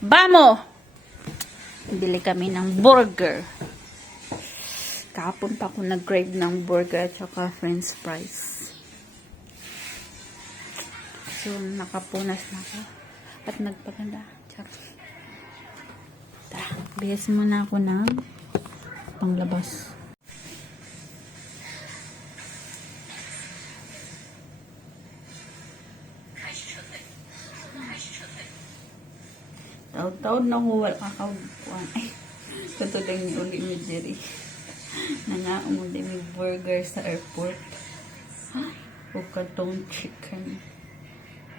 Bamo! Bili kami ng burger. Kahapon pa ako nag-grab ng burger at saka french fries. So, nakapunas na ako. At nagpaganda. Charot. Tara, bihis muna ako ng panglabas. Taon-taon na huwal kakaupuan. Ay, katulang ni Uli Midjeri. Nangaumod din may burger sa airport. O katong chicken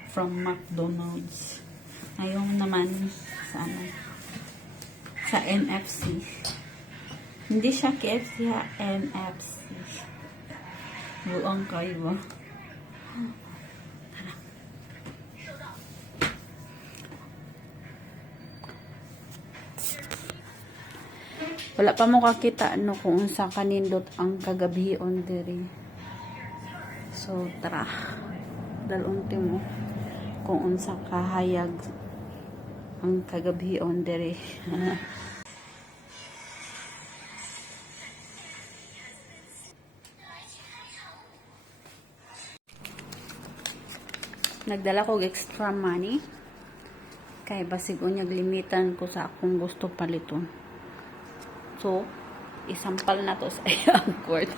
from McDonald's. Ngayon naman sa ano, sa NFC. Hindi siya KFC ha, NFC. Buang kayo. Wala pa mo kakita ano kung sa kanindot ang kagabi on diri. So tara. Dalunti mo kung unsa kahayag ang kagabi on diri. Nagdala ko extra money kay basig unyag limitan ko sa akong gusto paliton. So, isampal na to sa iyang court.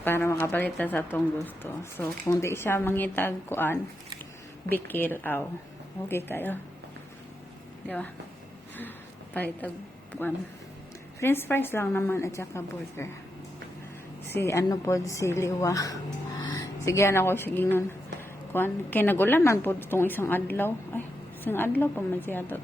Para makapalitan sa atong gusto. So, kung di siya mangitag kuan, bikil aw. Okay kayo. Di ba? Palitag kuan. French fries lang naman at saka burger. Si ano po, si Liwa. Sige, ako sige nun. Kuan, kinagulan man po itong isang adlaw. Ay, isang adlaw pa man siya to.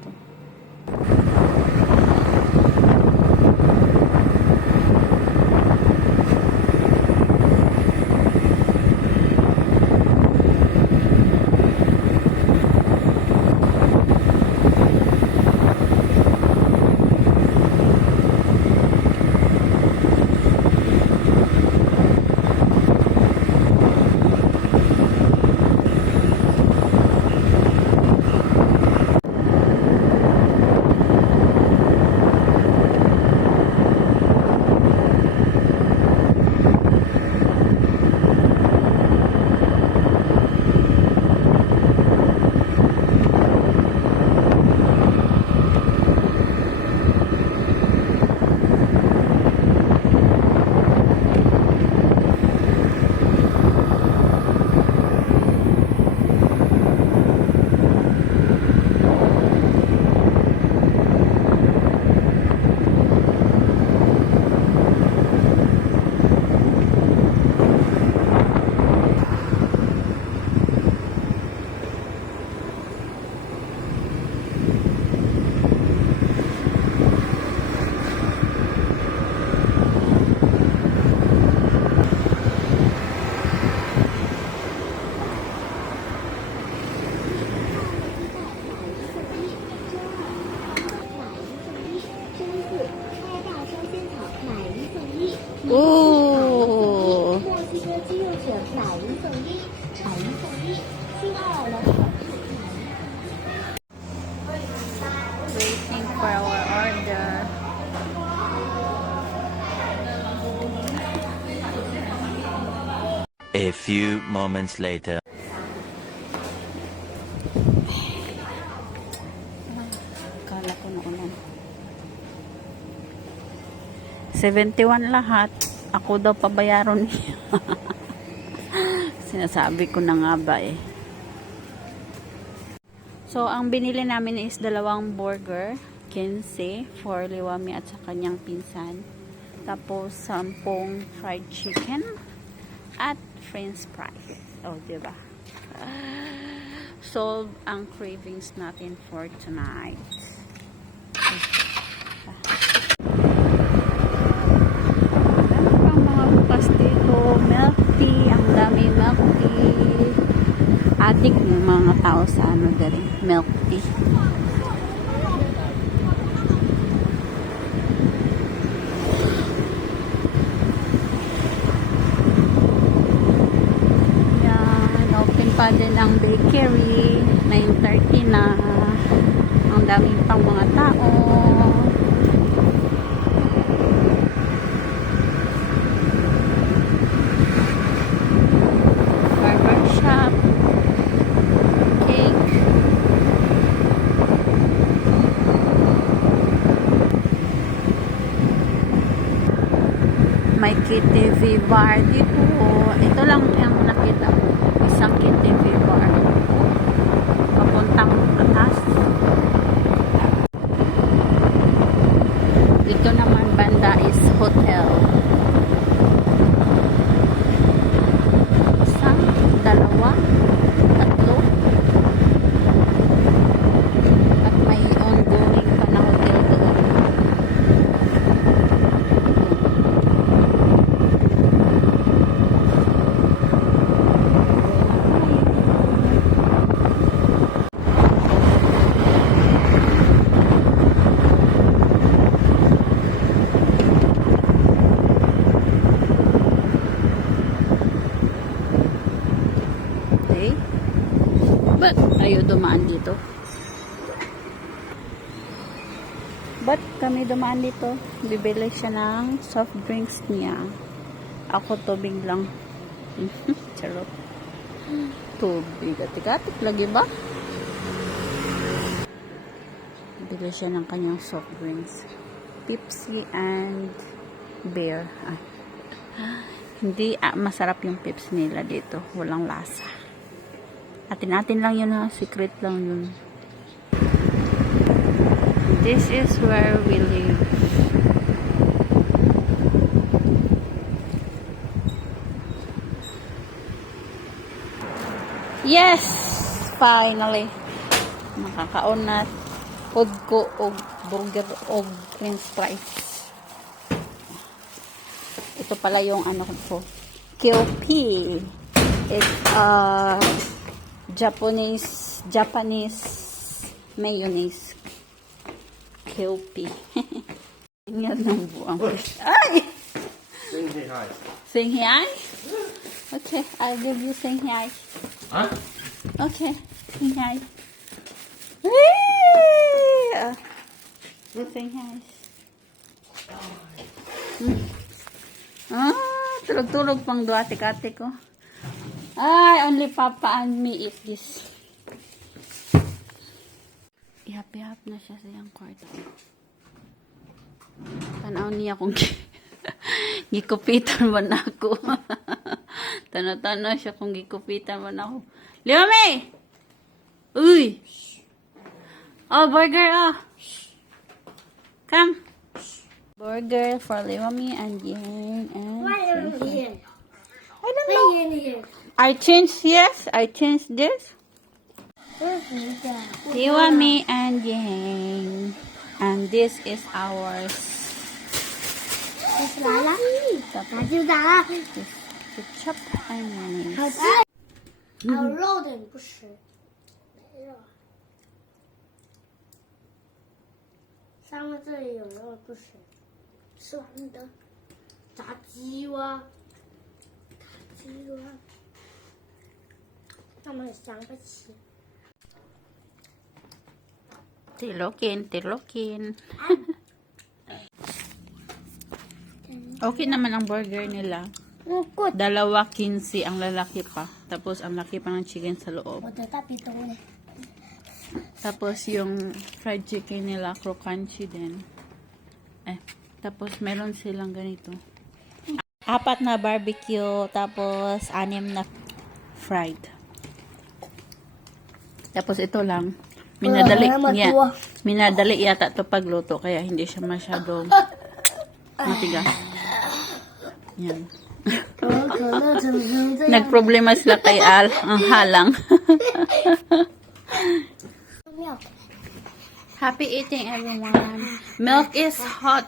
Oh. Waiting for our order. A few moments later. Kala ko na ulan. 71 lahat. Ako daw pabayaron niya. Sinasabi ko na nga ba eh. So, ang binili namin is dalawang burger. 15 for Liwami at sa kanyang pinsan. Tapos, 10 fried chicken at french fries. Oh, diba? Solve ang cravings natin for tonight. Milk tea, ang dami milk tea. Adik ng mga tao sa ano dali, milk tea. Yan, open pa din ang bakery. 9 9:30 na. Ang daming pang mga tao. Barber shop. Cake. May KTV bar dito. Ito lang ang nakita ko. Isang KTV bar. Papuntang atas. Dito naman banda is hotel. Isang, dalawa, tatlo. At may ongoing pa na hotel doon. Okay. Ba't tayo dumaan dito? Ba't kami dumaan dito? Bibili siya ng soft drinks niya. Ako tubig lang. Charot. Tubig. Atik-atik lagi ba? Bibili siya ng kanyang soft drinks. Pepsi and beer. Hindi masarap yung Pepsi nila dito. Walang lasa. Atin-atin lang yun ha. Secret lang yun. This is where we live. Yes! Finally. Makakaon na food ko og burger og french fries. Ito pala yung ano ko. KOP. It's Japanese mayonnaise. KOP. Tingnan ng buwang. Ay! Sing hi. Sing hi? Okay, I'll give you sing hi. Huh? Okay, sing hi. Whee! Sing hi. Tulog-tulog pang duwate-kate ko. Ay, only Papa and me eat this. Ihap-ihap na siya sa iyang kwarto. Tanaw niya kung gikupitan man ako. Tanaw siya kung gikupitan man ako. Liwame! Uy! Oh, burger, oh. Come. Burger for Liwame and Yang and Why are you here? I don't know. Why are you here? I changed, yes, I changed this. Liwame and Yang. And this is ours. Lala? Tapos Lala? ketchup and mayonnaise. 还有肉的你不吃？没肉。上面这里有肉不吃，吃完了的炸鸡哇，炸鸡哇，上面有3个鸡。 Tilokin. Okay naman ang burger nila. Good. 2.15 ang lalaki pa. Tapos ang laki pa ng chicken sa loob. 我的大鼻头呢？ Tapos yung fried chicken nila, crunchy din. Tapos meron silang ganito. 4 na barbecue, tapos 6 na fried. Tapos ito lang. Minadali yata to pagluto, kaya hindi siya masyadong matigas. Yan. Nagproblema sila kay Al, ang halang. Happy eating, everyone. Milk is hot.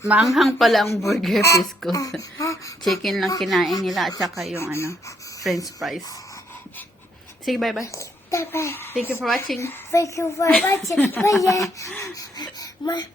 Maanghang pala ang burger biscuit. Chicken lang kinain nila at saka yung french fries. Sige, bye-bye. Bye-bye. Thank you for watching. Thank you for watching. Bye.